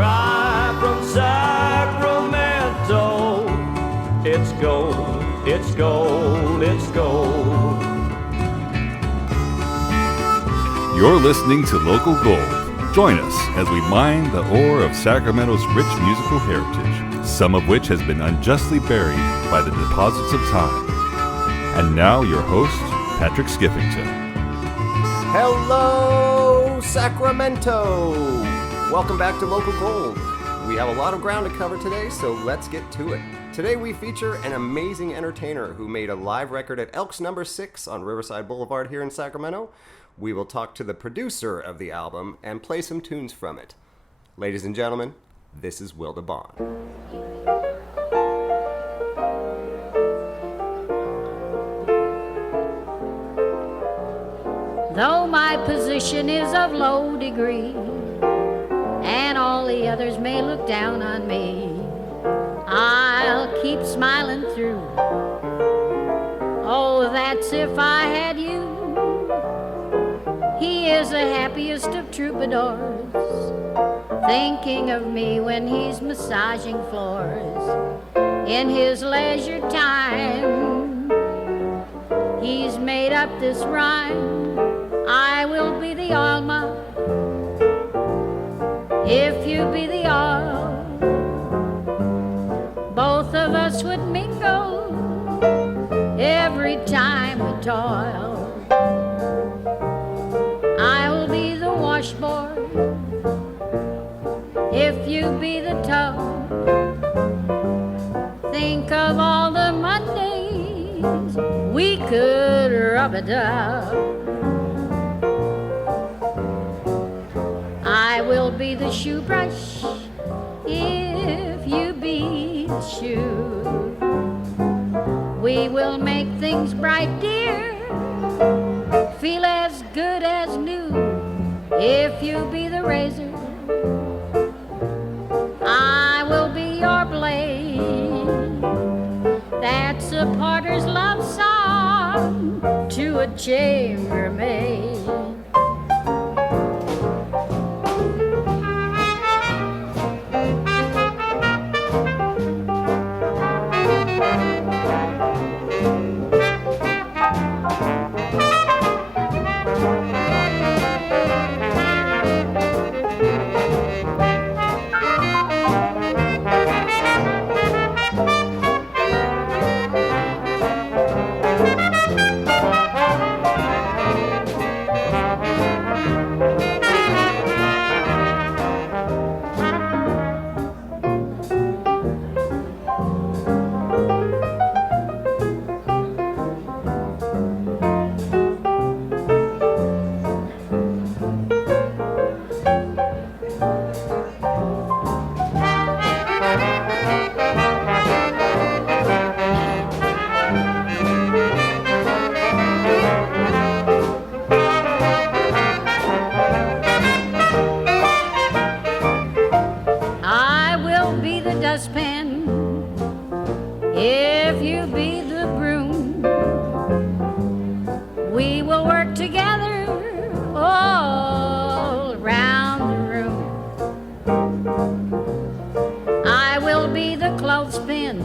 cry from Sacramento. It's gold, it's gold, it's gold. You're listening to Local Gold. Join us as we mine the ore of Sacramento's rich musical heritage, some of which has been unjustly buried by the deposits of time. And now your host, Patrick Skiffington. Hello, Sacramento! Welcome back to Local Gold. We have a lot of ground to cover today, so let's get to it. Today we feature an amazing entertainer who made a live record at Elks No. 6 on Riverside Boulevard here in Sacramento. We will talk to the producer of the album and play some tunes from it. Ladies and gentlemen, this is Wilda Baughn. Though my position is of low degree, and all the others may look down on me, I'll keep smiling through. Oh, that's if I had you. He is the happiest of troubadours, thinking of me when he's massaging floors. In his leisure time, he's made up this rhyme: I will be the Alma if you be the Al. Both of us would mingle every time we toil. I will be the washboard if you be the tub. Think of all the Mondays we could rub it up. I will be the shoe brush if you be the shoe. We will make things bright, dear, feel as good as new. If you be the razor, I will be your blade. That's a porter's love song to a chambermaid. If you be the broom, we will work together all around the room. I will be the clothespin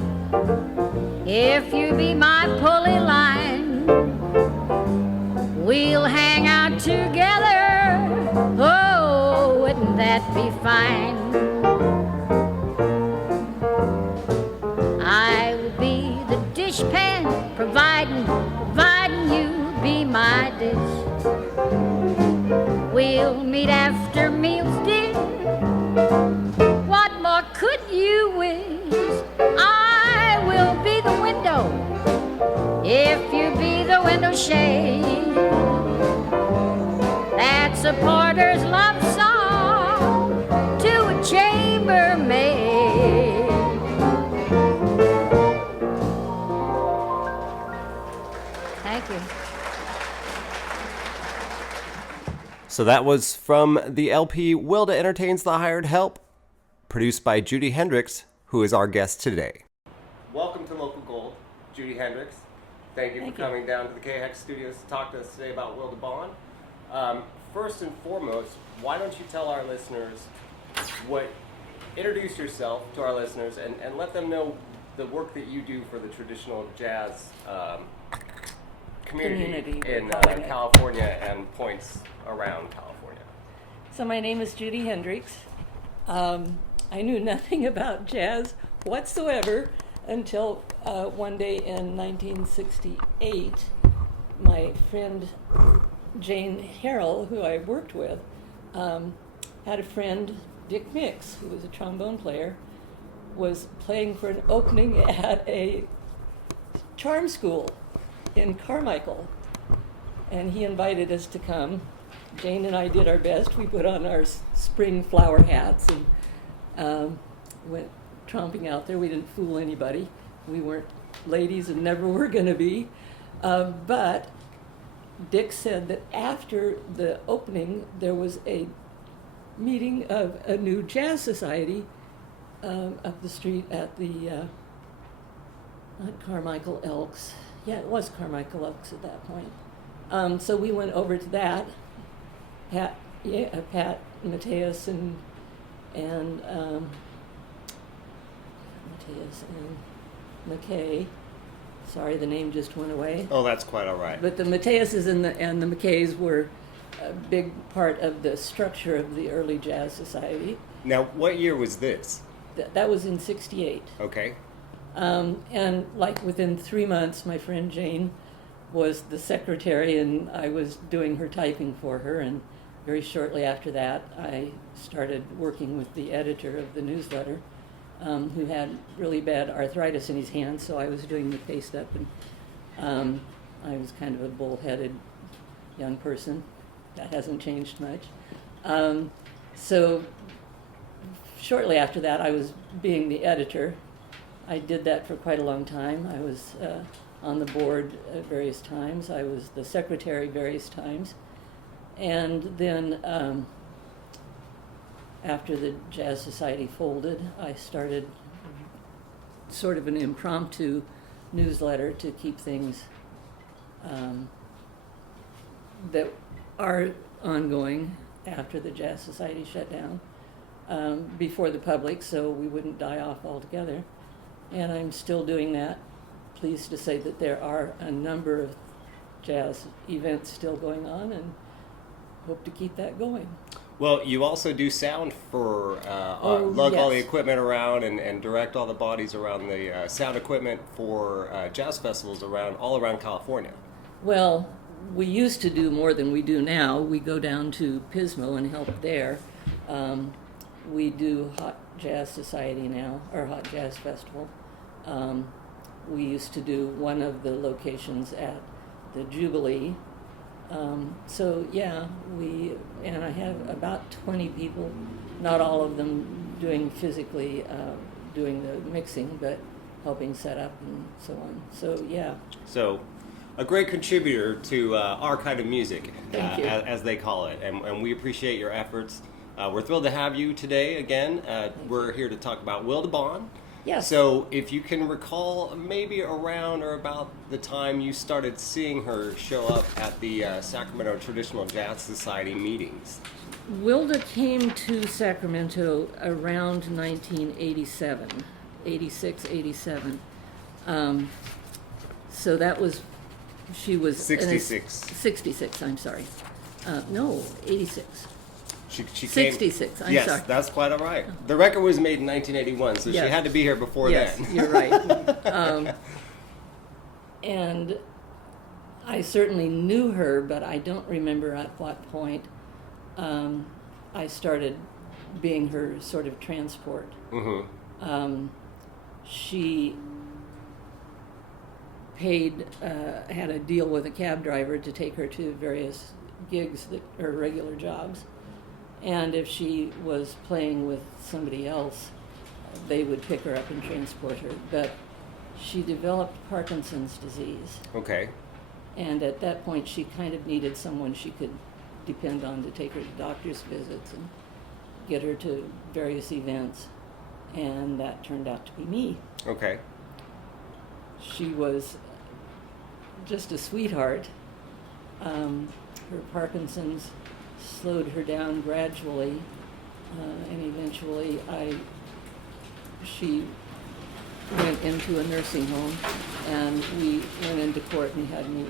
if you be my pulley line. We'll hang out together, oh, wouldn't that be fine? Pan, providing you be my dish. We'll meet after meals, dear. What more could you wish? I will be the window if you be the window shade. That's a porter's love song to a chambermaid. Thank you. So that was from the LP Wilda Entertains the Hired Help, produced by Judy Hendricks, who is our guest today. Welcome to Local Gold, Judy Hendricks. Thank you for coming down to the KHEX Studios to talk to us today about Wilda Baughn. First and foremost, why don't you tell our listeners what introduce yourself to our listeners and let them know the work that you do for the traditional jazz community in California and points around California. So my name is Judy Hendricks. I knew nothing about jazz whatsoever until one day in 1968, my friend Jane Harrell, who I worked with, had a friend, Dick Mix, who was a trombone player, was playing for an opening at a charm school in Carmichael, and he invited us to come. Jane and I did our best. We put on our spring flower hats and went tromping out there. We didn't fool anybody. We weren't ladies and never were going to be. But Dick said that after the opening, there was a meeting of a new jazz society up the street at the, not Carmichael Elks. Yeah, it was Carmichael Elks at that point. So we went over to that. Pat Mateus and McKay. Sorry, the name just went away. Oh, that's quite all right. But the Mateuses and the McKays were a big part of the structure of the early jazz society. Now, what year was this? That was in '68. Okay. And like within 3 months, my friend Jane was the secretary, and I was doing her typing for her. And very shortly after that, I started working with the editor of the newsletter, who had really bad arthritis in his hands, so I was doing the paste up, and I was kind of a bullheaded young person. That hasn't changed much. So shortly after that, I was being the editor. I did that for quite a long time. I was on the board at various times. I was the secretary various times. And then after the Jazz Society folded, I started sort of an impromptu newsletter to keep things that are ongoing after the Jazz Society shut down before the public, so we wouldn't die off altogether. And I'm still doing that. Pleased to say that there are a number of jazz events still going on, and hope to keep that going. Well, you also do sound for, lug all the equipment around and direct all the bodies around the sound equipment for jazz festivals all around California. Well, we used to do more than we do now. We go down to Pismo and help there. We do Hot Jazz Society now, or Hot Jazz Festival. We used to do one of the locations at the Jubilee. So yeah, and I have about 20 people, not all of them doing physically, doing the mixing, but helping set up and so on. So yeah. So a great contributor to our kind of music, Thank you. As they call it, and we appreciate your efforts. We're thrilled to have you today again. We're here to talk about Wilda Baughn. Yes. So if you can recall maybe around or about the time you started seeing her show up at the Sacramento Traditional Jazz Society meetings. Wilda came to Sacramento around 1987, 86, 87. So that was, she was... 66. 66, I'm sorry. No, 86. She came, 66, I'm yes, sorry. That's quite all right. The record was made in 1981, so Yes. she had to be here before Yes, then. you're right. And I certainly knew her, but I don't remember at what point I started being her sort of transport. Mm-hmm. She had a deal with a cab driver to take her to various gigs that are regular jobs. And if she was playing with somebody else, they would pick her up and transport her. But she developed Parkinson's disease. Okay. And at that point, she kind of needed someone she could depend on to take her to doctor's visits and get her to various events. And that turned out to be me. Okay. She was just a sweetheart. Her Parkinson's slowed her down gradually, and eventually I she went into a nursing home, and we went into court and had me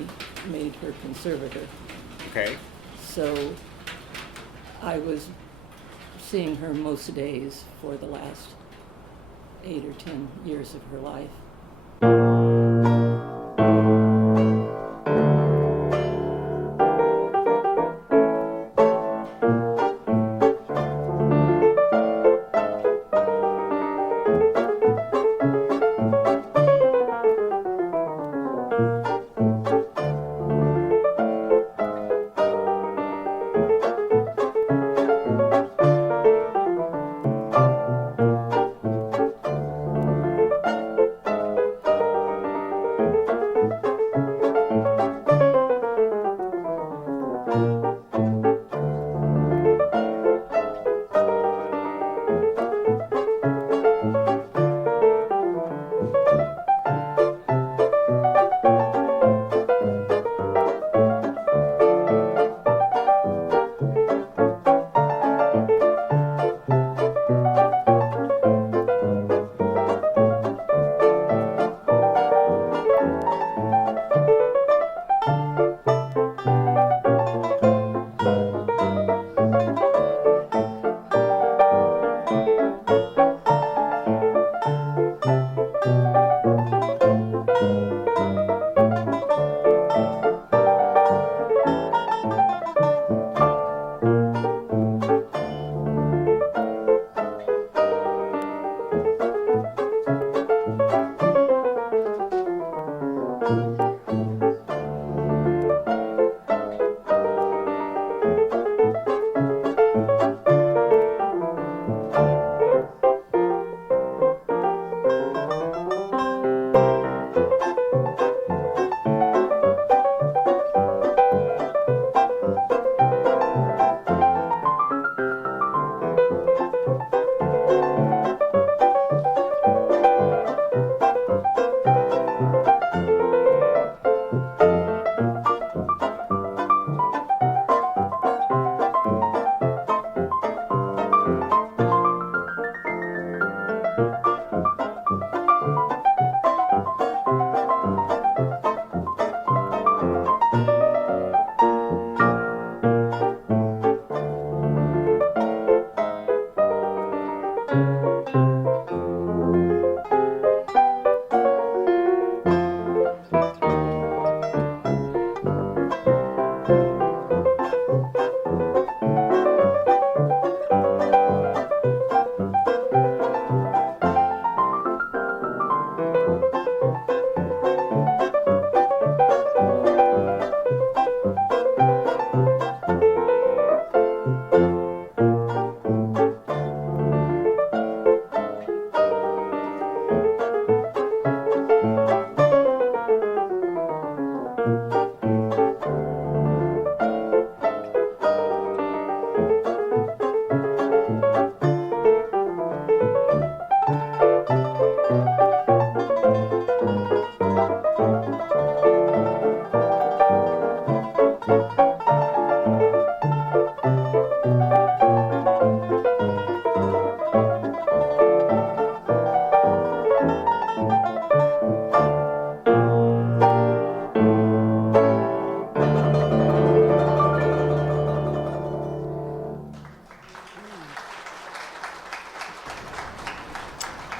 made her conservator. Okay. So I was seeing her most days for the last 8 or 10 years of her life.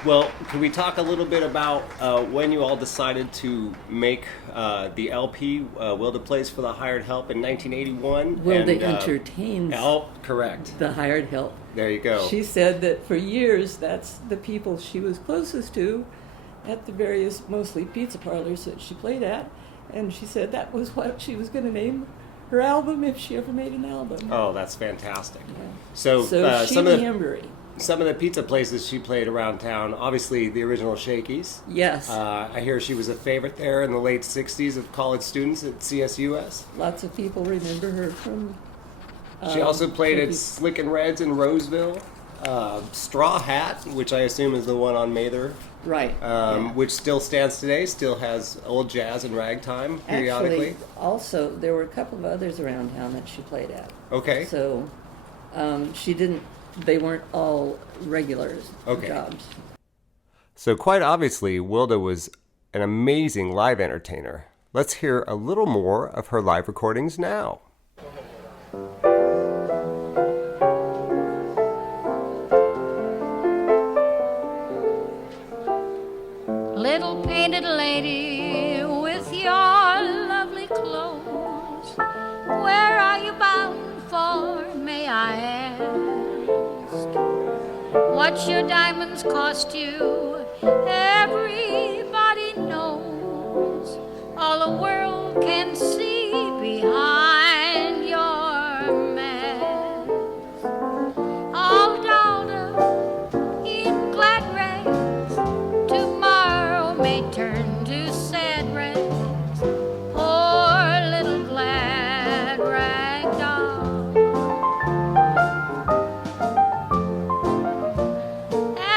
Well, can we talk a little bit about when you all decided to make the LP, Wilda Plays for the Hired Help in 1981? Wilda entertains correct. the hired help. There you go. She said that for years, that's the people she was closest to at the various, mostly pizza parlors that she played at. And she said that was what she was going to name her album if she ever made an album. Oh, that's fantastic. Yeah. So, she remembered. Some of the pizza places she played around town, obviously the original Shakey's. Yes. I hear she was a favorite there in the late 60s of college students at CSUS. Lots of people remember her from... She also played at Shakey's. Slick and Reds in Roseville. Straw Hat, which I assume is the one on Mather. Right. Yeah. Which still stands today, still has old jazz and ragtime periodically. Actually, also, there were a couple of others around town that she played at. Okay. So, she didn't... They weren't all regulars Okay. jobs. So quite obviously, Wilda was an amazing live entertainer. Let's hear a little more of her live recordings now. Little painted lady with your lovely clothes, where are you bound for, may I ask? What your diamonds cost you, everybody knows. All the world can see behind your mask. All dolled up in glad rags, tomorrow may turn to sad rags. Poor little glad rag doll.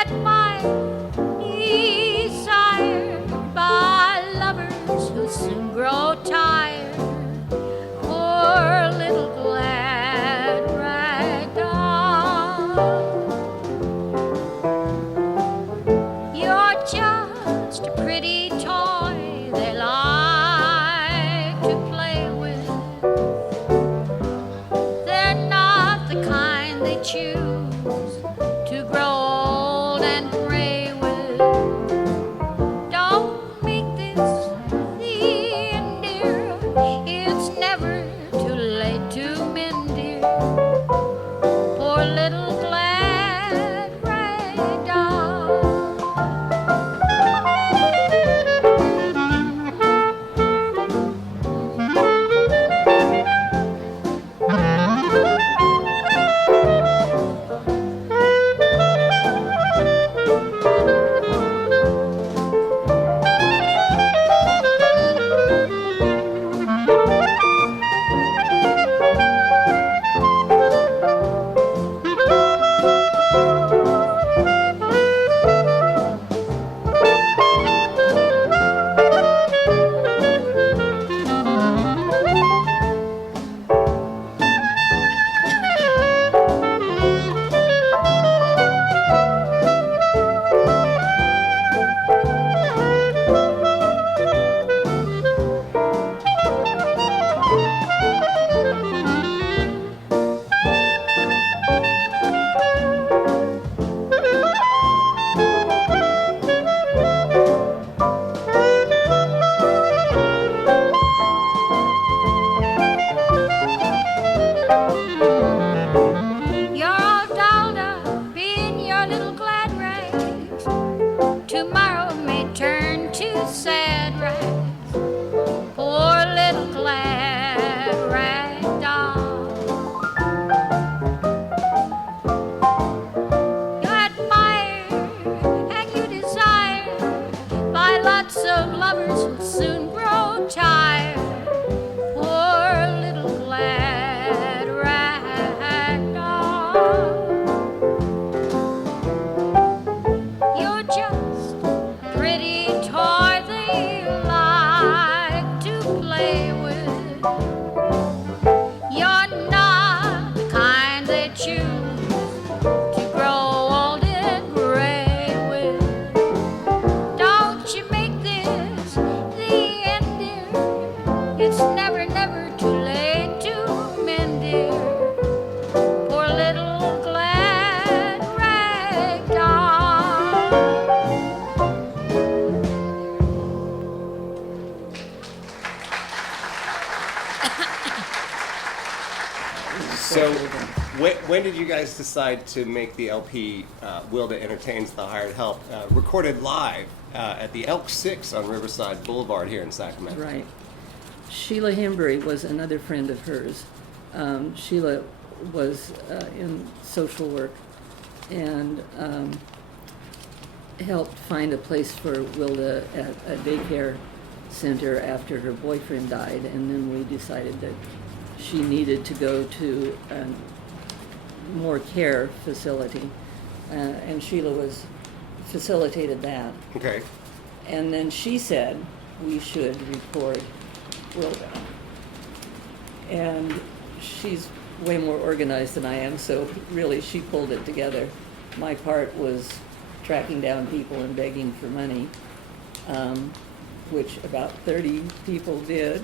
Admired, desired by lovers who soon grow tired. Poor little glad rag doll. You're just a pretty toy they like to play with. They're not the kind they choose to grow old and gray with. Don't make this the end, dear. It's never too late to mend, dear. Poor little glad rag doll. You're all dolled up in your little glad rags. Tomorrow may turn to sad rags. Poor little glad rag doll. You're admired and you desired by lots of lovers who soon grow tired. Poor little glad rag doll. You're just a pretty toy they like to play with. You're not the kind they choose to grow old and gray with. Don't you make this the end, dear. It's never, never too late to mend, dear. Poor little glad rag doll. So when did you guys decide to make the LP Wilda Entertains the Hired Help, recorded live at the Elk 6 on Riverside Boulevard here in Sacramento? Right. Sheila Hembury was another friend of hers. Sheila was in social work and helped find a place for Wilda at a daycare center after her boyfriend died, and then we decided that she needed to go to a more care facility, and Sheila was facilitated that. Okay. And then she said we should record Wilda. And she's way more organized than I am, so really she pulled it together. My part was tracking down people and begging for money, which about 30 people did.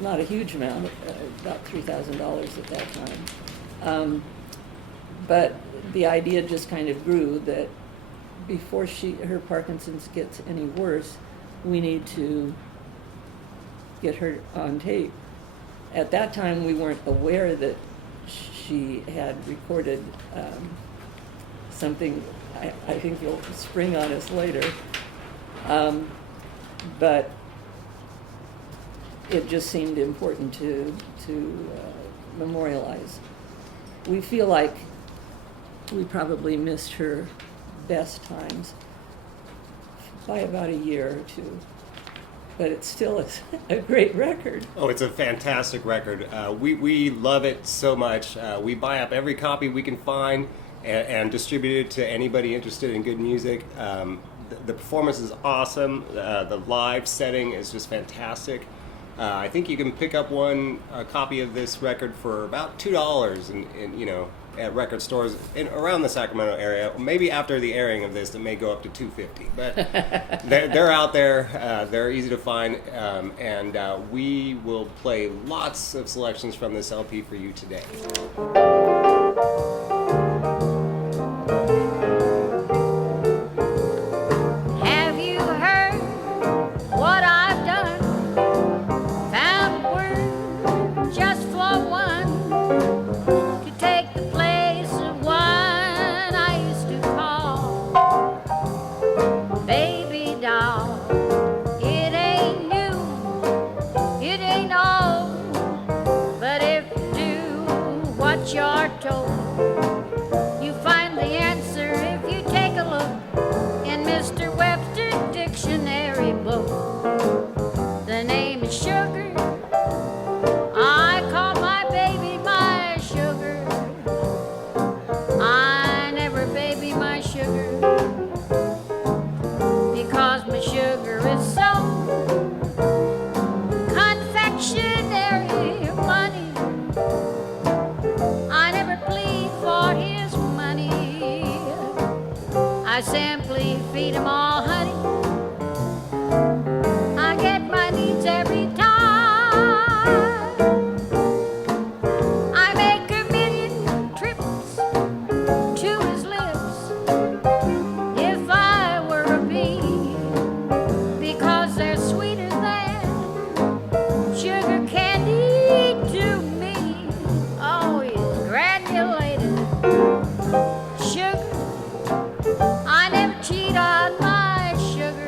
Not a huge amount, about $3,000 at that time. But the idea just kind of grew that before her Parkinson's gets any worse, we need to get her on tape. At that time, we weren't aware that she had recorded something. I think you'll spring on us later. But it just seemed important to memorialize. We feel like we probably missed her best times by about a year or two, but it still is a great record. Oh, it's a fantastic record. We love it so much. We buy up every copy we can find and distribute it to anybody interested in good music. The performance is awesome. The live setting is just fantastic. I think you can pick up a copy of this record for about $2 at record stores around the Sacramento area. Maybe after the airing of this, it may go up to $2.50. But they're out there. They're easy to find, and we will play lots of selections from this LP for you today. Have you heard what I've done? Found a word just for one to take the place of one I used to call baby doll. It ain't new, it ain't old, but if you do what you're told, you find the answer if you take a look in Mr. Webster's dictionary book. The name is Sugar. I call my baby my sugar. I never baby my sugar because my sugar is so confectionery money. I never plead for his money. I simply feed him all honey. I get my needs every time. I make a million trips to his lips if I were a bee, because they're sweeter than sugar candy to me. Oh, he's granulated sugar. I never cheat on my sugar.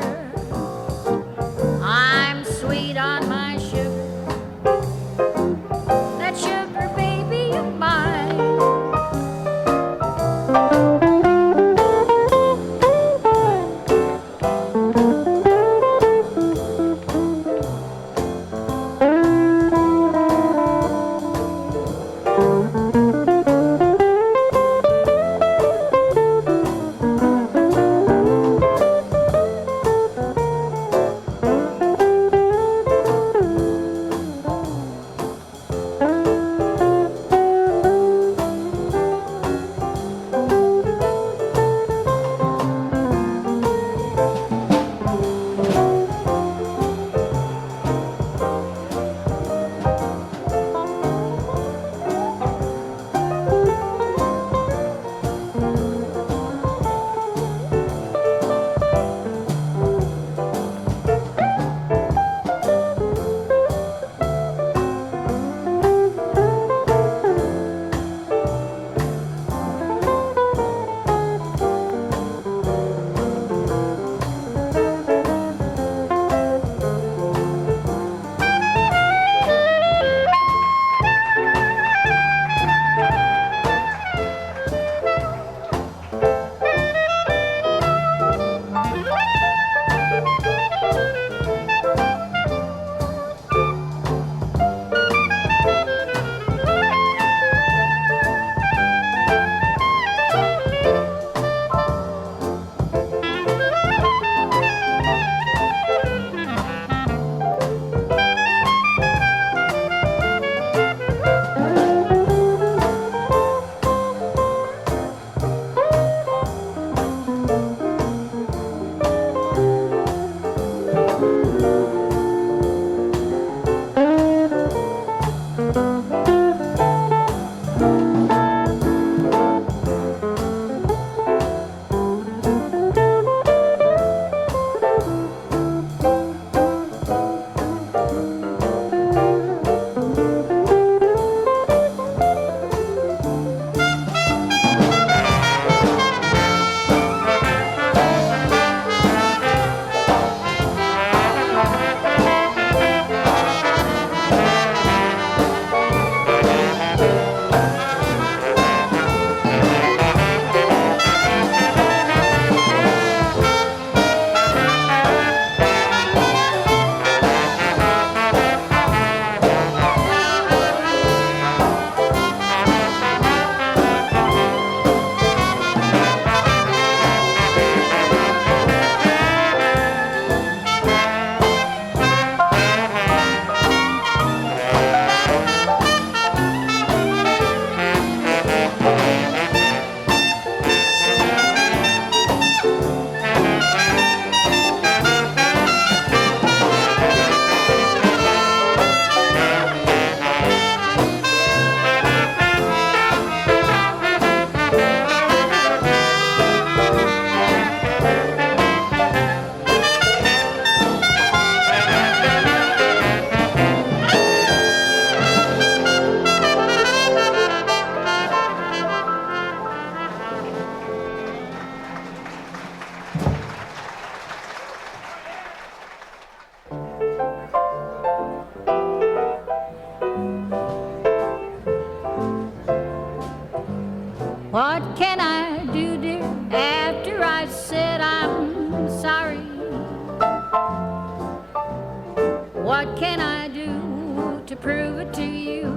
What can I do to prove it to you?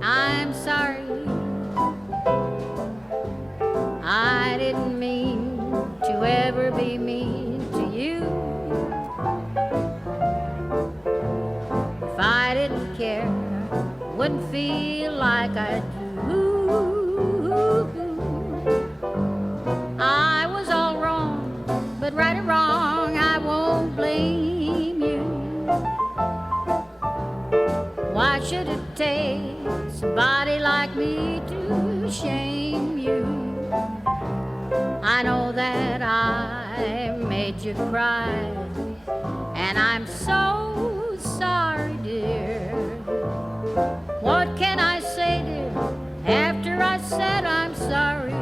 I'm sorry. I didn't mean to ever be mean to you. If I didn't care, wouldn't feel like I do. I was all wrong, but right or wrong, I won't blame you. Why should it take somebody like me to shame you? I know that I made you cry, and I'm so sorry, dear. What can I say, dear, after I said I'm sorry?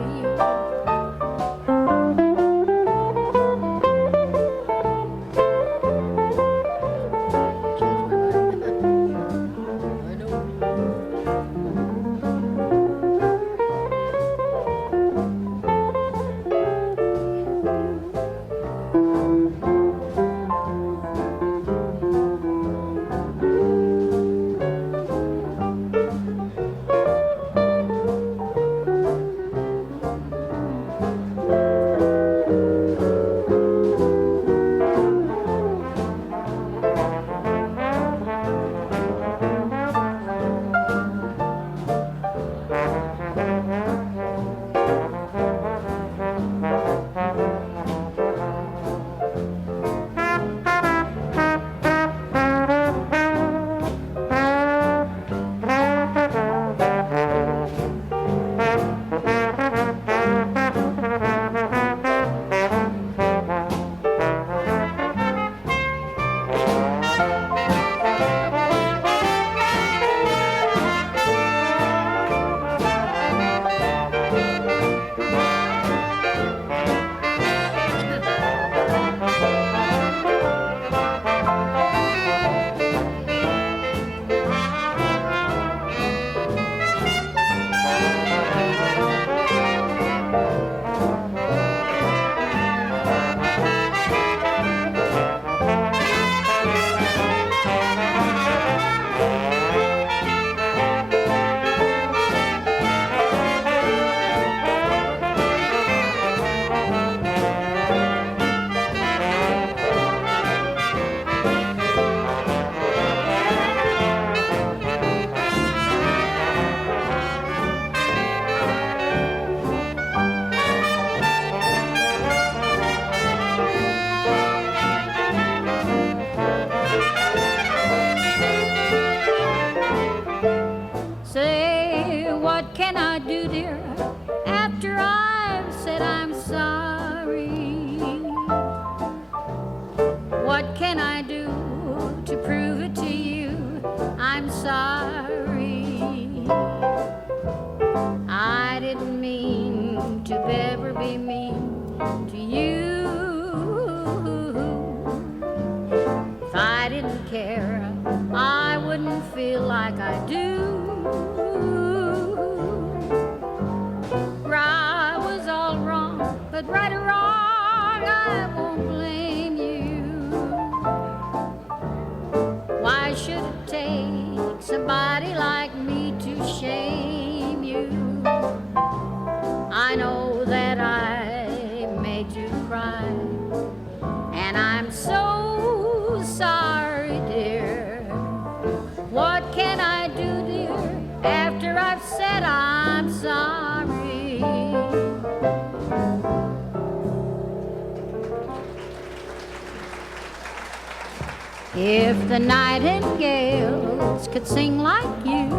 If the nightingales could sing like you,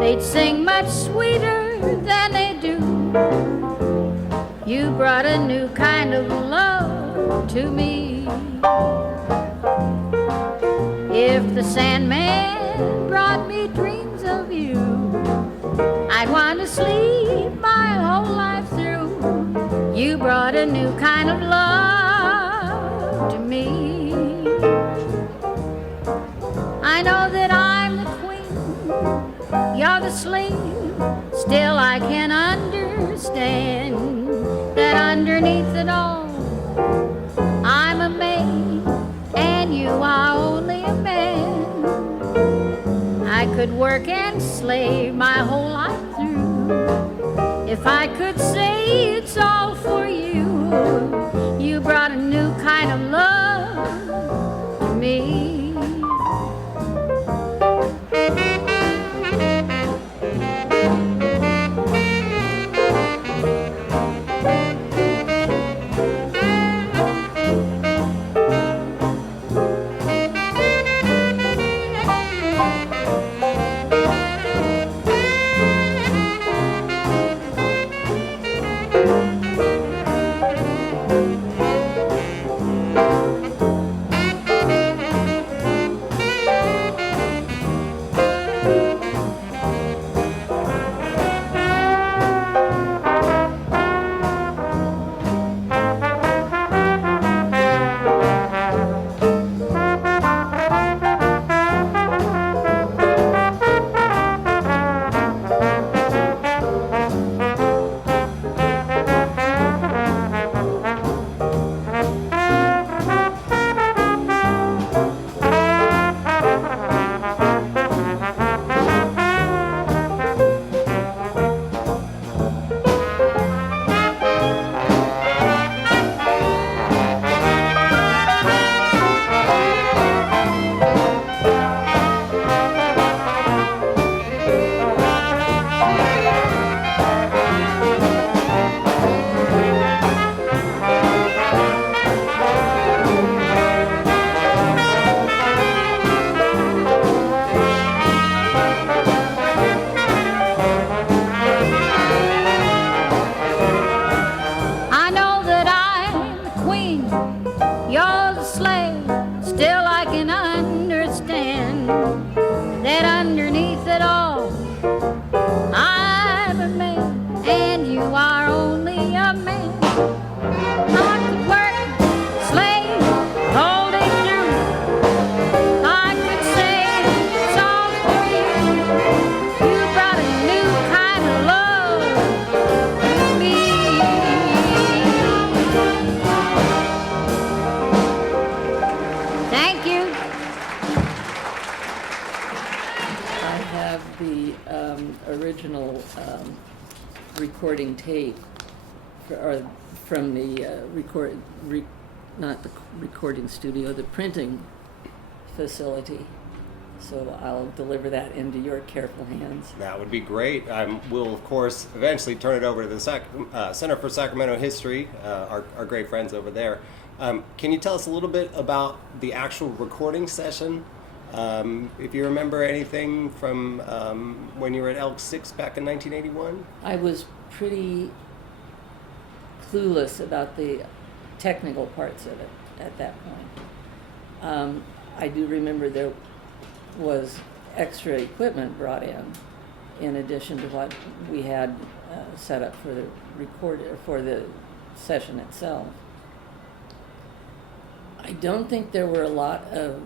they'd sing much sweeter than they do. You brought a new kind of love to me. If the Sandman brought me dreams of you, I'd want to sleep my whole life through. You brought a new kind of love to me. I know that I'm the queen, you're the slave. Still I can understand that underneath it all I'm a maid and you are only a man. slave my whole life through. If I could say it's all for you, you brought a new kind of love to me. Recording tape from the not the recording studio, the printing facility. So I'll deliver that into your careful hands. That would be great. We'll, of course, eventually turn it over to the Center for Sacramento History, our great friends over there. Can you tell us a little bit about the actual recording session? If you remember anything from when you were at Elk 6 back in 1981? I was pretty clueless about the technical parts of it at that point. I do remember there was extra equipment brought in addition to what we had set up for the for the session itself. I don't think there were a lot of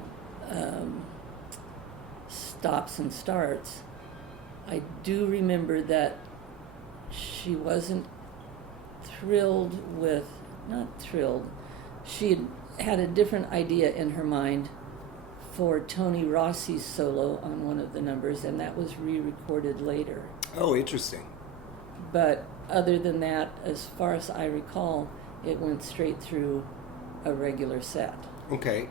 stops and starts. I do remember that she wasn't she had a different idea in her mind for Tony Rossi's solo on one of the numbers, and that was re-recorded later. Oh, interesting. But other than that, as far as I recall, it went straight through a regular set. Okay.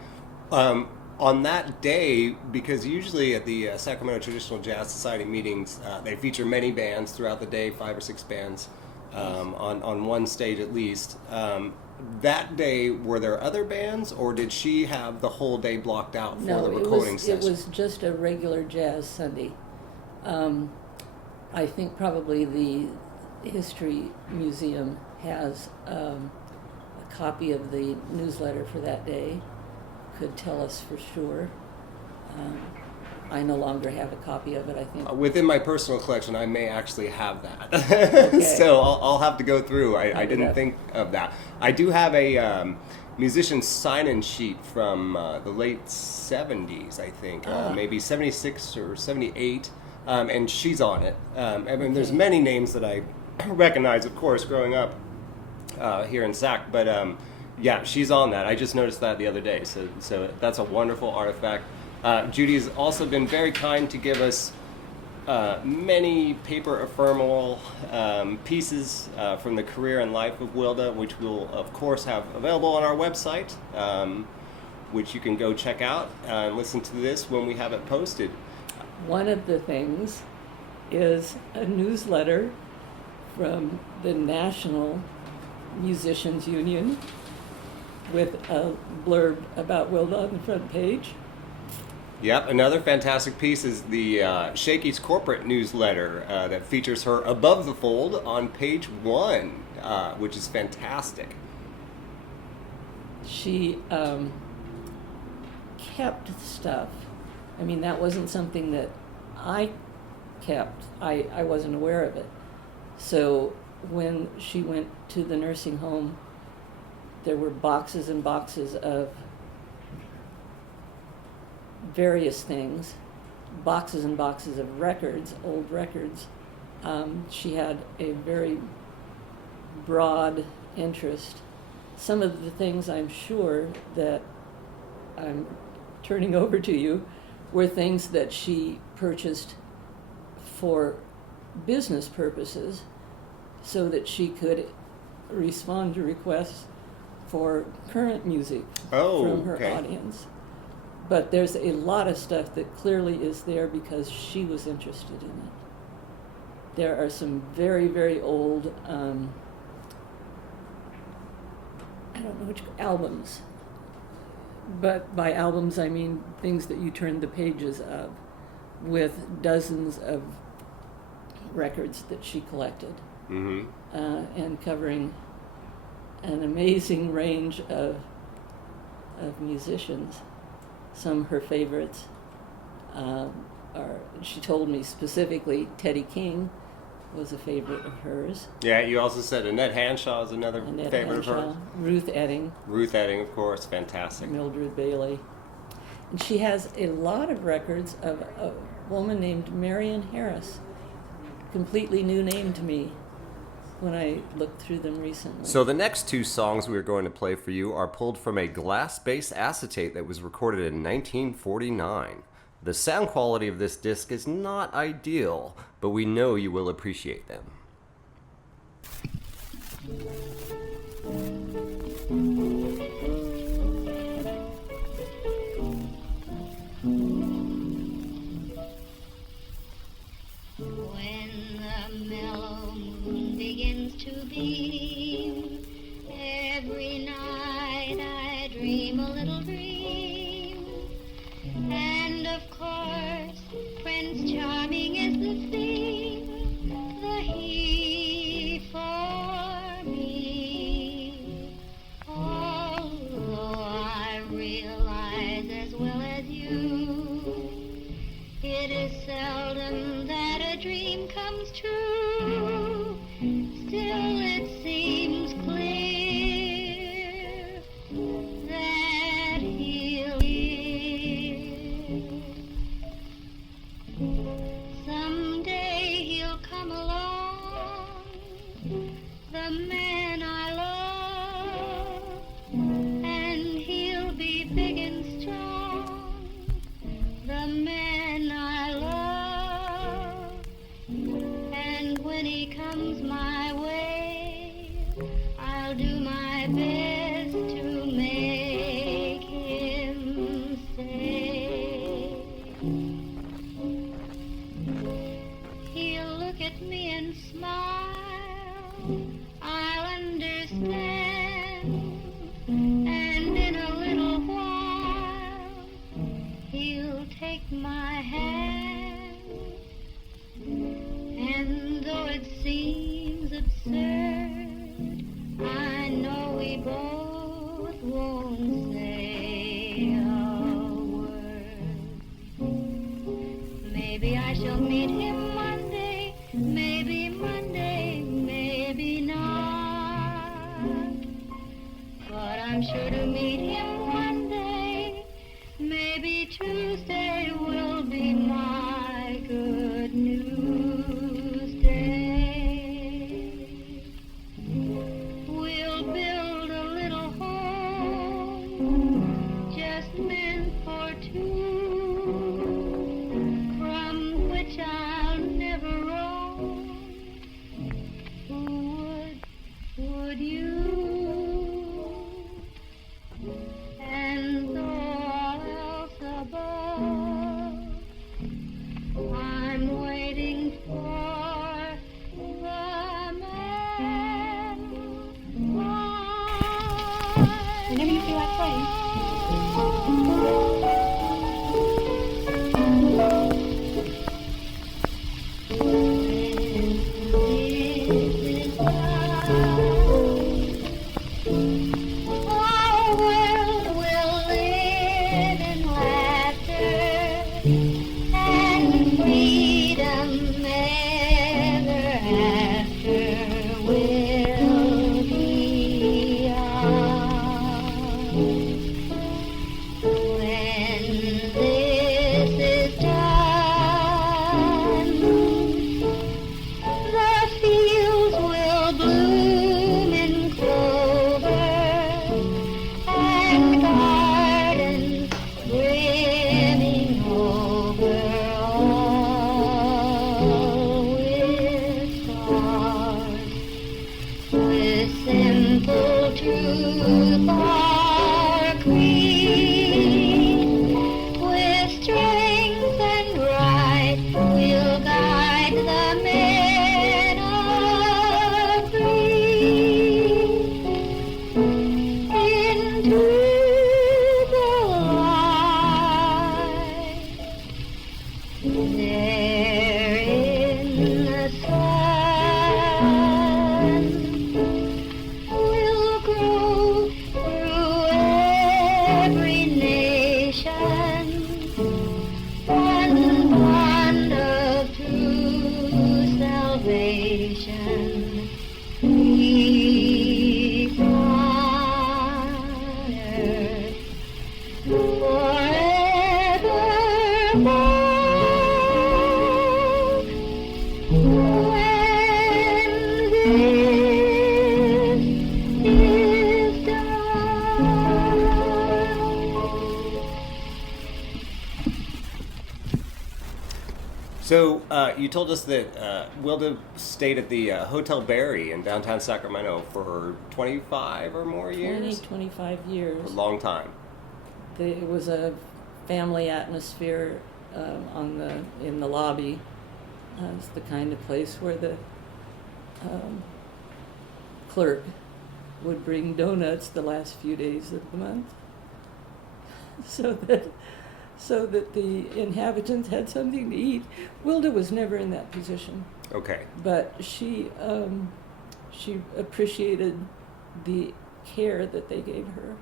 On that day, because usually at the Sacramento Traditional Jazz Society meetings, they feature many bands throughout the day, 5 or 6 bands, on one stage at least. That day, were there other bands, or did she have the whole day blocked out for the recording session? No, it was just a regular jazz Sunday. I think probably the History Museum has a copy of the newsletter for that day. Could tell us for sure. I no longer have a copy of it, I think. Within my personal collection, I may actually have that. Okay. So I'll have to go through. I didn't think of that. I do have a musician's sign-in sheet from the late 70s, I think, maybe 76 or 78, and she's on it. I mean, there's many names that I recognize, of course, growing up here in Sac, but yeah, she's on that. I just noticed that the other day, so that's a wonderful artifact. Judy's also been very kind to give us many paper ephemeral pieces from the career and life of Wilda, which we'll, of course, have available on our website, which you can go check out and listen to this when we have it posted. One of the things is a newsletter from the National Musicians Union with a blurb about Wilda on the front page. Yep, another fantastic piece is the Shakey's corporate newsletter that features her above the fold on page 1, which is fantastic. She kept stuff. I mean, that wasn't something that I kept. I wasn't aware of it. So when she went to the nursing home, there were boxes and boxes of various things, boxes and boxes of records, old records. She had a very broad interest. Some of the things I'm sure that I'm turning over to you were things that she purchased for business purposes so that she could respond to requests for current music from her audience. But there's a lot of stuff that clearly is there because she was interested in it. There are some very, very old, I don't know which, albums. But by albums, I mean things that you turn the pages of, with dozens of records that she collected, and covering an amazing range of musicians. Some her favorites are, she told me specifically, Teddy King was a favorite of hers. Yeah, you also said Annette Hanshaw is another favorite of hers. Ruth Etting. Ruth Etting, of course, fantastic. Mildred Bailey. And she has a lot of records of a woman named Marion Harris. Completely new name to me when I looked through them recently. So the next two songs we're going to play for you are pulled from a glass-based acetate that was recorded in 1949. The sound quality of this disc is not ideal, but we know you will appreciate them. When the mellow moon begins to beam, every night I dream a little dream. And of course, Prince Charming is the theme, the he for me. Although I realize as well as you, it is seldom that a dream comes true. Still it seems clear that he'll hear. Someday he'll come along, the man I love, and he'll be big and strong, the man I love. And when he comes my way, I'll do my best to make him stay. He'll look at me and smile, I'll understand, and in a little while he'll take my hand. And though it seems absurd, I know we both won't say a word. Maybe I shall meet him Monday, maybe Monday, maybe not. But I'm sure to meet him one day, maybe Tuesday will be my good news day. We'll build a little home just meant for two, from which I'll Whenever you feel like playing. Our world will live in laughter and freedom ever after will be ours. When this is done, the fields will bloom in clover and gardens brimming over all with stars. With simple truth our creed, with strength and right we'll guide the men of greed into the light. There in the sun will grow through every nation one bond of true salvation. Peace on earth forevermore. When this is done. So you told us that Wilda stayed at the Hotel Barry in downtown Sacramento for 25 or more years? 25 years. A long time. It was a family atmosphere in the lobby. It's the kind of place where the clerk would bring donuts the last few days of the month, so that the inhabitants had something to eat. Wilda was never in that position, Okay. but she appreciated the care that they gave her.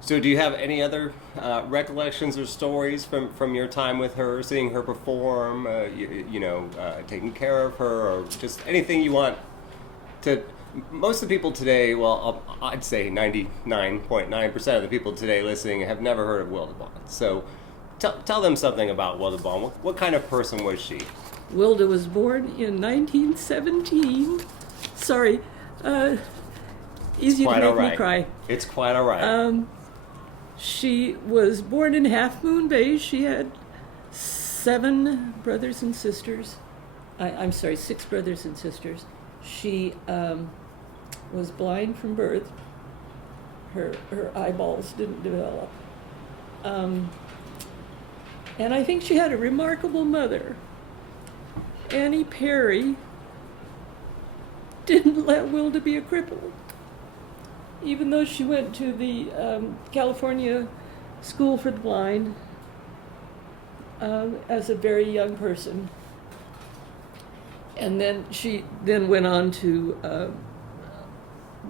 So do you have any other recollections or stories from your time with her, seeing her perform, taking care of her, or just anything you want to... Most of the people today, well, I'd say 99.9% of the people today listening have never heard of Wilda Baughn. So tell them something about Wilda Baughn. What kind of person was she? Wilda was born in 1917. Sorry, easy to make me cry. It's quite all right. She was born in Half Moon Bay. She had 7 brothers and sisters. I'm sorry, 6 brothers and sisters. She was blind from birth. Her eyeballs didn't develop. And I think she had a remarkable mother. Annie Perry didn't let Wilda be a cripple. Even though she went to the California School for the Blind as a very young person. And then she went on to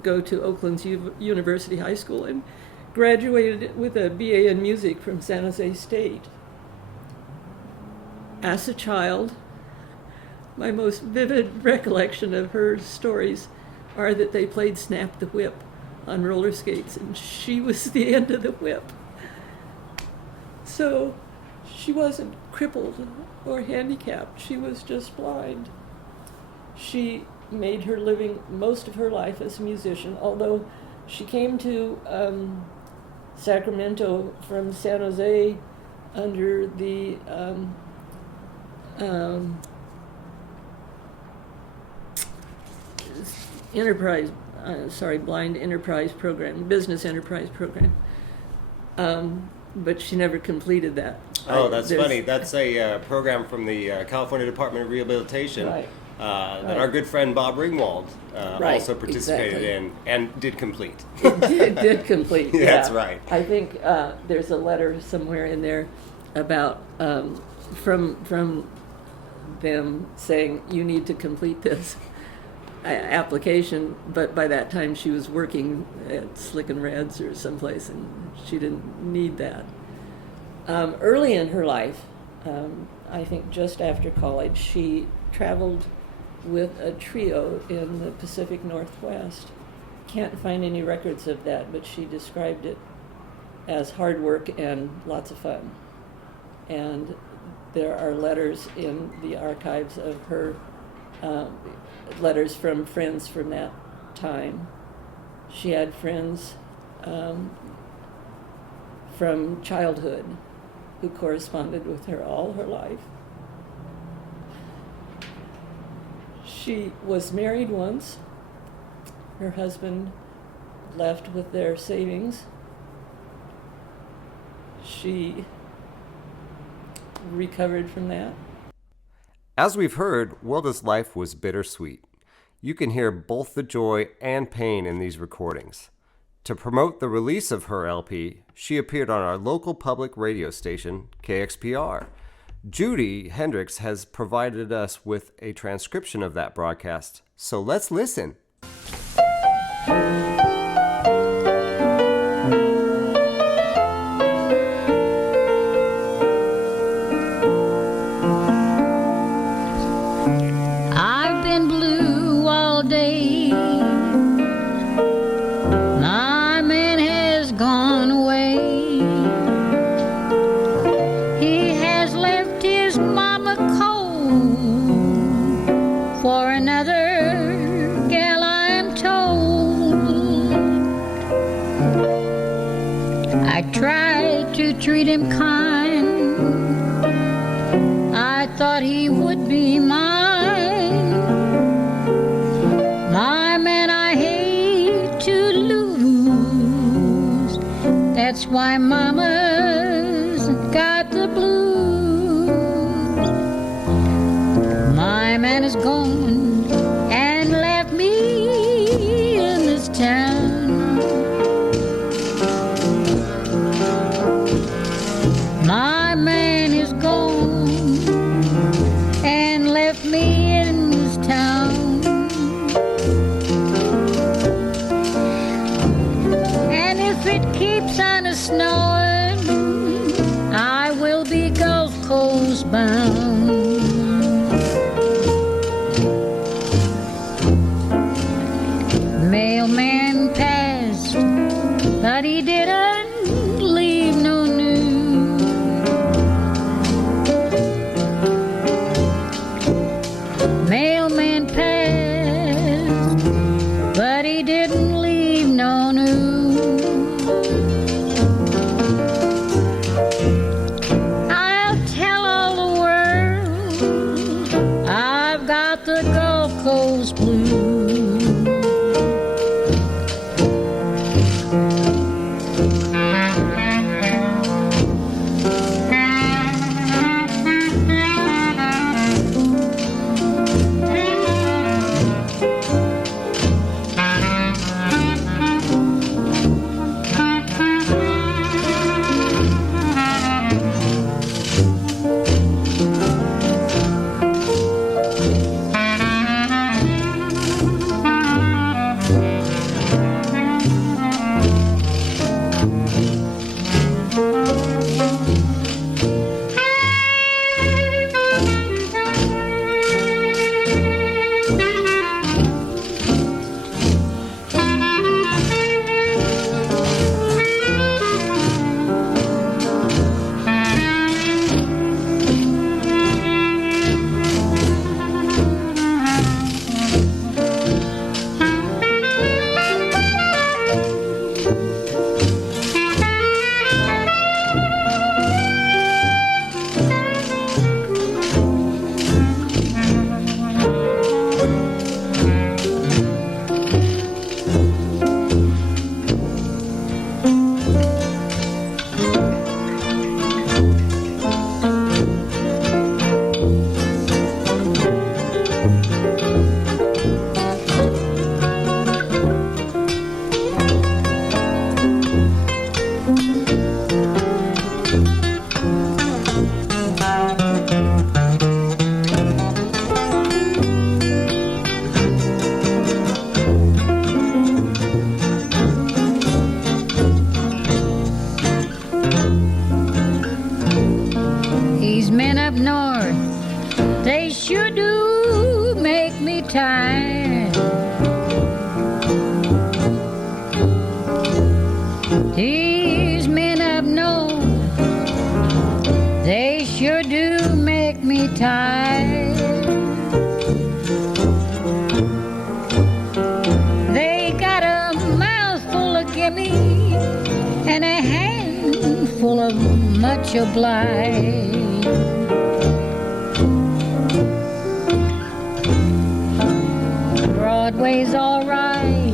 go to Oakland's University High School and graduated with a BA in music from San Jose State. As a child, my most vivid recollection of her stories are that they played Snap the Whip on roller skates, and she was the end of the whip. So she wasn't crippled or handicapped, she was just blind. She made her living most of her life as a musician, although she came to Sacramento from San Jose under the Blind Enterprise Program, Business Enterprise Program. But she never completed that. Oh, that's funny. That's a program from the California Department of Rehabilitation, Right. that our good friend Bob Ringwald Right, also participated exactly. in and did complete. It did complete. Yeah, that's right. I think there's a letter somewhere in there about from them saying you need to complete this application, but by that time she was working at Slick and Reds or someplace, and she didn't need that. Early in her life, I think just after college, she traveled with a trio in the Pacific Northwest. Can't find any records of that, but she described it as hard work and lots of fun. And there are letters in the archives of her, letters from friends from that time. She had friends from childhood who corresponded with her all her life. She was married once. Her husband left with their savings. She recovered from that. As we've heard, Wilda's life was bittersweet. You can hear both the joy and pain in these recordings. To promote the release of her LP, she appeared on our local public radio station, KXPR. Judy Hendricks has provided us with a transcription of that broadcast, so let's listen. I've been blue all day. My man has gone away. He has left his mama cold for another gal, I'm told. I tried to treat him kind. I thought he would be mine. My man I hate to lose. That's why mama's got the blues. My man is gone and left me in this town. My man is gone and left me in this town. And if it keeps on a snowing, I will be Gulf Coast bound. Mailman passed, but he didn't leave no news. Mailman passed, but he didn't leave no news. I'll tell all the world I've got the Gulf Coast blues. gimme and a handful of much obliged. Broadway's all right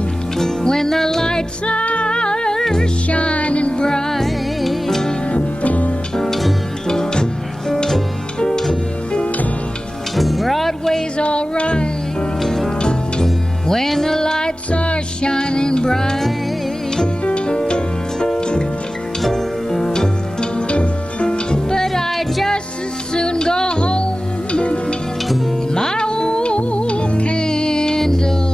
when the lights are shining bright. Broadway's all right when the lights are shining bright. But I just as soon go home in my old candlelight.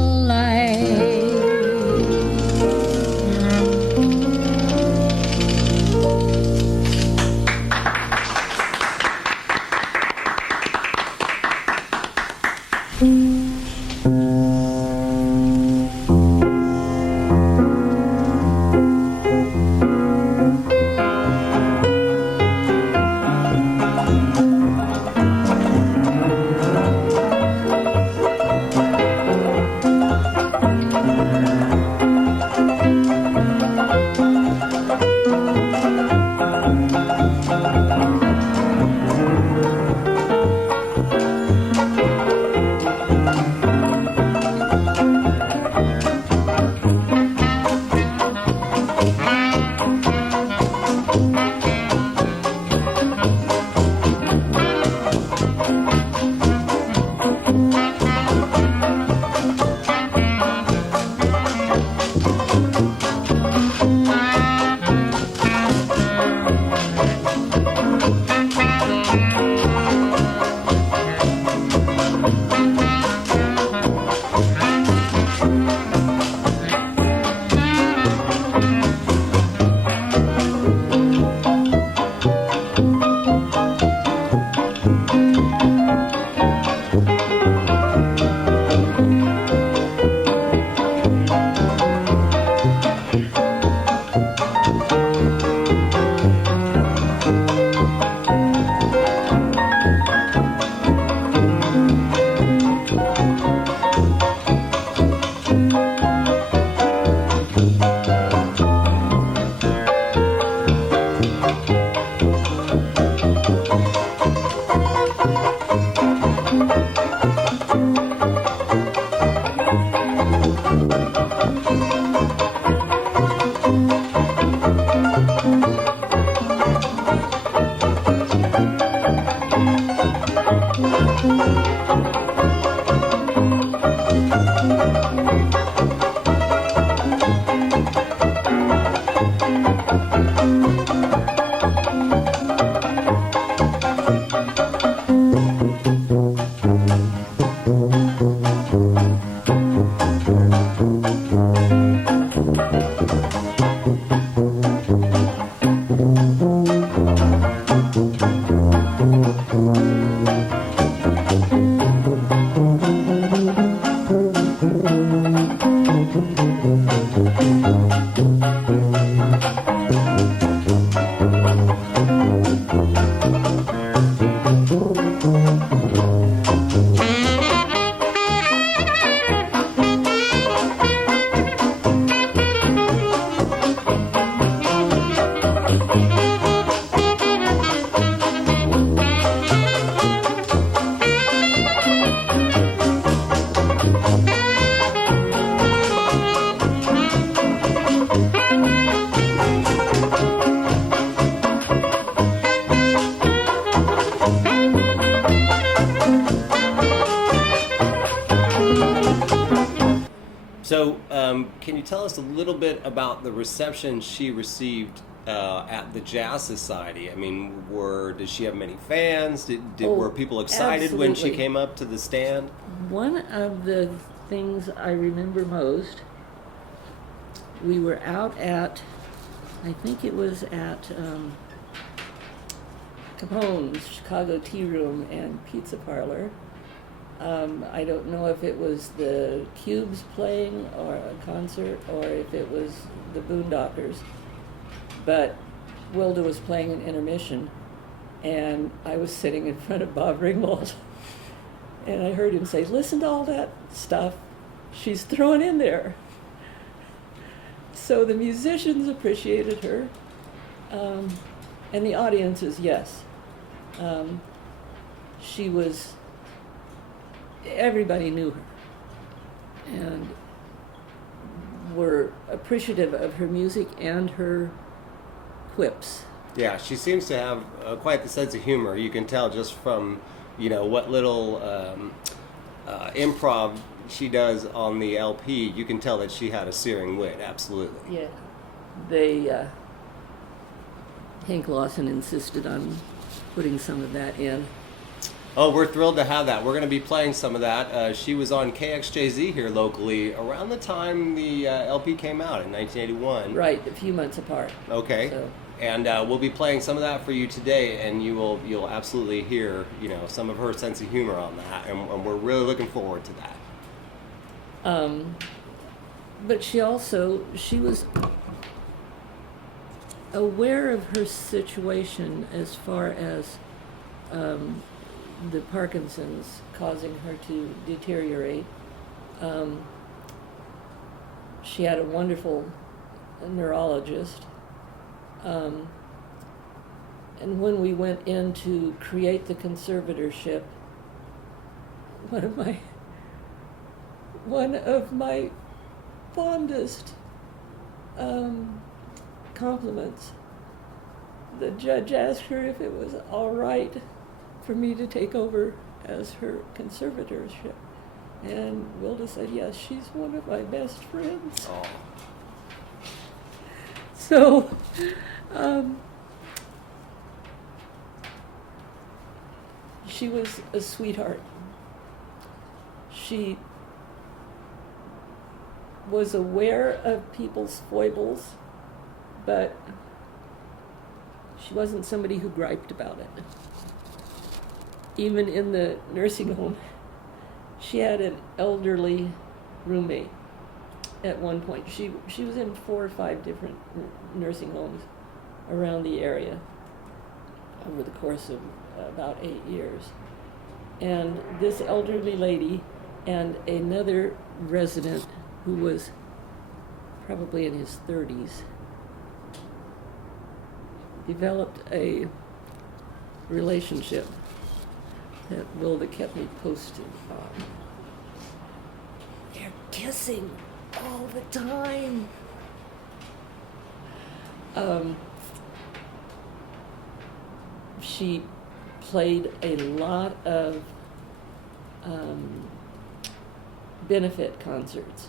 So, can you tell us a little bit about the reception she received at the Jazz Society? I mean, did she have many fans? Were people excited when she absolutely. came up to the stand? One of the things I remember most, we were out at, I think it was at Capone's Chicago Tea Room and Pizza Parlor. I don't know if it was the Cubes playing or a concert or if it was the Boondockers, but Wilda was playing an intermission, and I was sitting in front of Bob Ringwald, and I heard him say, "Listen to all that stuff she's throwing in there." So the musicians appreciated her, and the audiences, yes. She was, everybody knew her, and were appreciative of her music and her quips. Yeah, she seems to have quite the sense of humor. You can tell just from, what little improv she does on the LP. You can tell that she had a searing wit, absolutely. Yeah. They, Hank Lawson insisted on putting some of that in. Oh, we're thrilled to have that. We're going to be playing some of that. She was on KXJZ here locally around the time the LP came out in 1981. Right, a few months apart. Okay. So. And we'll be playing some of that for you today, and you'll absolutely hear, some of her sense of humor on that, and we're really looking forward to that. But she was aware of her situation as far as the Parkinson's causing her to deteriorate. She had a wonderful neurologist. And when we went in to create the conservatorship, one of my fondest compliments, the judge asked her if it was all right for me to take over as her conservatorship. And Wilda said, yes, she's one of my best friends. Oh. So, she was a sweetheart. She was aware of people's foibles, but she wasn't somebody who griped about it. Even in the nursing home, she had an elderly roommate at one point. She was in 4 or 5 different nursing homes around the area over the course of about 8 years. And this elderly lady and another resident who was probably in his 30s developed a relationship that Wilda kept me posted on. They're kissing all the time. She played a lot of benefit concerts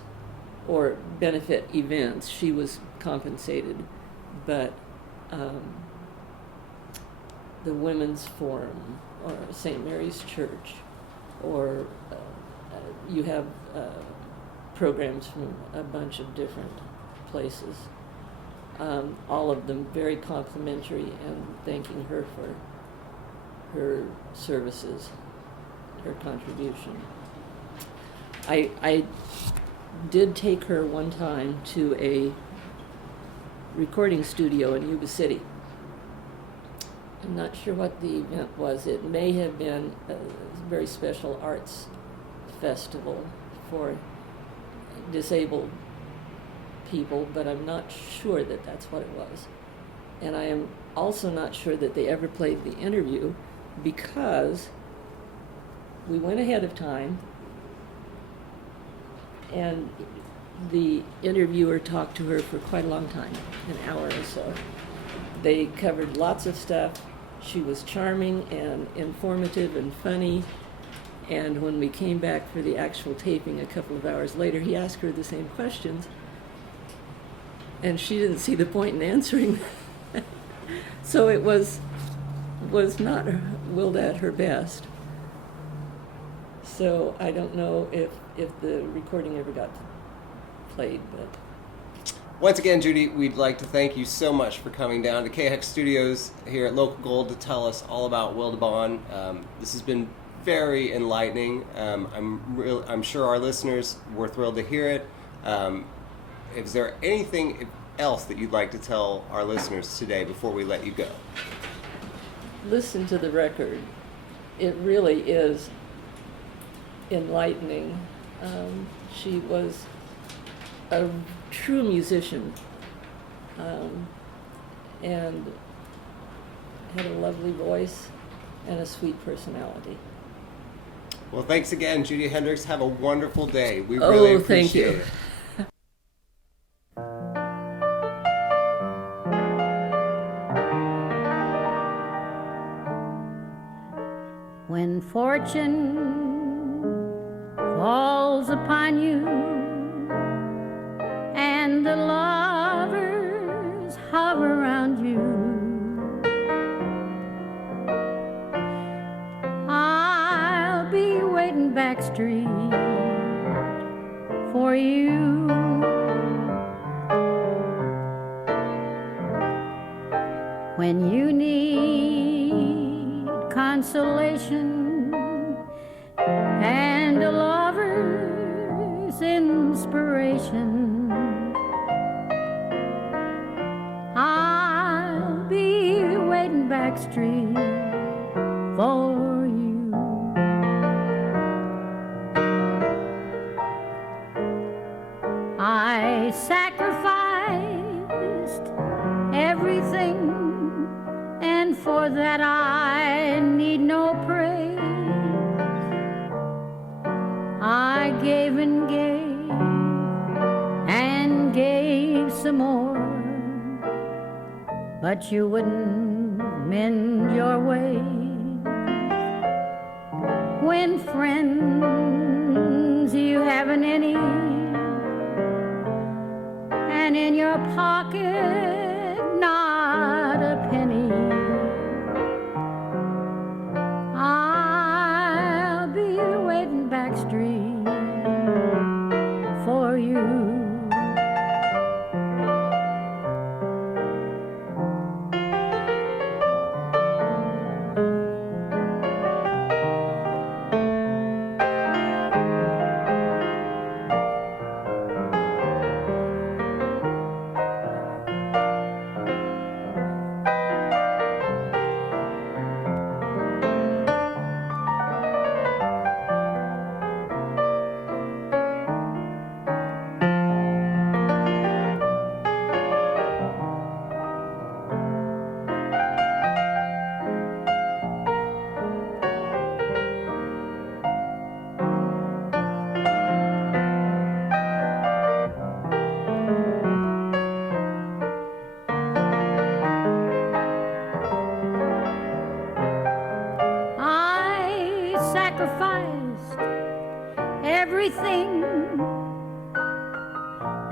or benefit events. She was compensated, but the Women's Forum or St. Mary's Church, or you have programs from a bunch of different places, all of them very complimentary and thanking her for her services, her contribution. I did take her one time to a recording studio in Yuba City. I'm not sure what the event was. It may have been a very special arts festival for disabled people, but I'm not sure that that's what it was. And I am also not sure that they ever played the interview, because we went ahead of time and the interviewer talked to her for quite a long time, an hour or so. They covered lots of stuff. She was charming and informative and funny. And when we came back for the actual taping a couple of hours later, he asked her the same questions. And she didn't see the point in answering. So it was not Wilda at her best. So I don't know if the recording ever got played, but... Once again, Judy, we'd like to thank you so much for coming down to KHEX Studios here at Local Gold to tell us all about Wilda Baughn. This has been very enlightening. I'm sure our listeners were thrilled to hear it. Is there anything else that you'd like to tell our listeners today before we let you go? Listen to the record. It really is enlightening. She was a true musician, and had a lovely voice and a sweet personality. Well, thanks again, Judy Hendricks. Have a wonderful day. We really appreciate thank you. it. When fortune falls upon you and the lovers hover around you, I'll be waiting backstreet for you. When you need consolation and a lover's inspiration, I'll be waiting backstreet for you. I sacrificed everything, and for that I need no praise. I gave and gave some more, but you wouldn't mend your ways. When friends you haven't any, and in your pocket not a penny, I'll be waiting backstreet for you. Sacrificed everything,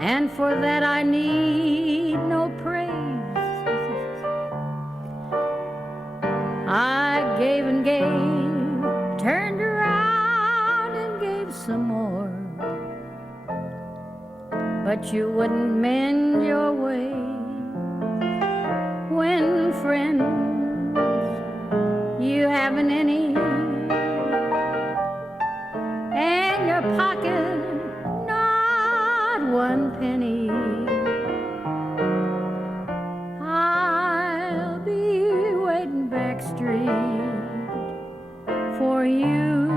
and for that I need no praise. I gave and gave, turned around and gave some more, but you wouldn't mend your way. When friends you haven't any, and your pocket not one penny, I'll be waiting backstreet for you.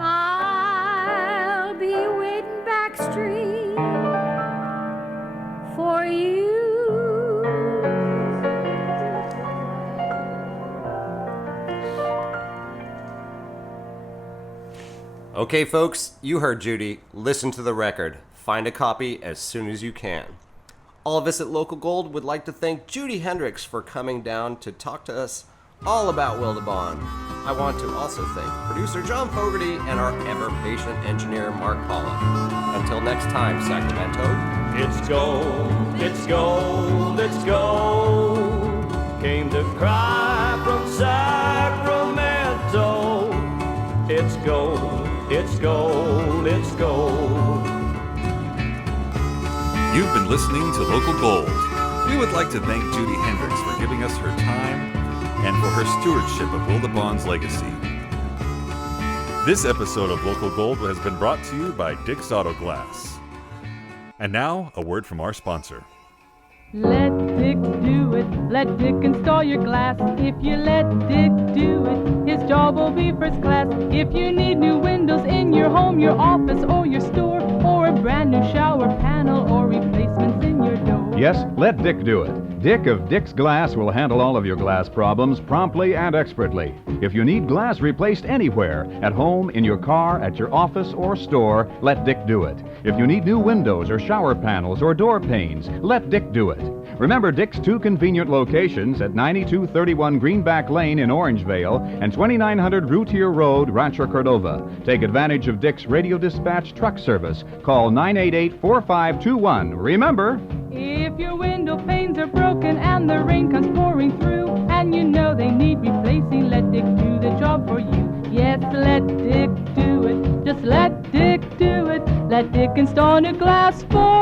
I'll be waiting backstreet for you. Okay, folks, you heard Judy. Listen to the record. Find a copy as soon as you can. All of us at Local Gold would like to thank Judy Hendricks for coming down to talk to us all about Wilda Baughn. I want to also thank producer John Fogarty and our ever-patient engineer Mark Pollock. Until next time, Sacramento. It's gold, it's gold, it's gold. Came to cry from Sacramento. It's gold, it's gold, it's gold. You've been listening to Local Gold. We would like to thank Judy Hendricks for giving us her time and for her stewardship of Wilda Baughn's legacy. This episode of Local Gold has been brought to you by Dick's Auto Glass. And now, a word from our sponsor. Let Dick do it. Let Dick install your glass. If you let Dick do it, his job will be first class. If you need new windows in your home, your office, or your store, or a brand new shower panel, or replacements in your door. Yes, let Dick do it. Dick of Dick's Glass will handle all of your glass problems promptly and expertly. If you need glass replaced anywhere, at home, in your car, at your office or store, let Dick do it. If you need new windows or shower panels or door panes, let Dick do it. Remember Dick's two convenient locations at 9231 Greenback Lane in Orangevale and 2900 Routier Road, Rancho Cordova. Take advantage of Dick's radio dispatch truck service. Call 988-4521. Remember, if your window panes are broken and the rain comes pouring through, and you know they need replacing, let Dick do the job for you. Yes, let Dick do it. Just let Dick do it. Let Dick install new glass for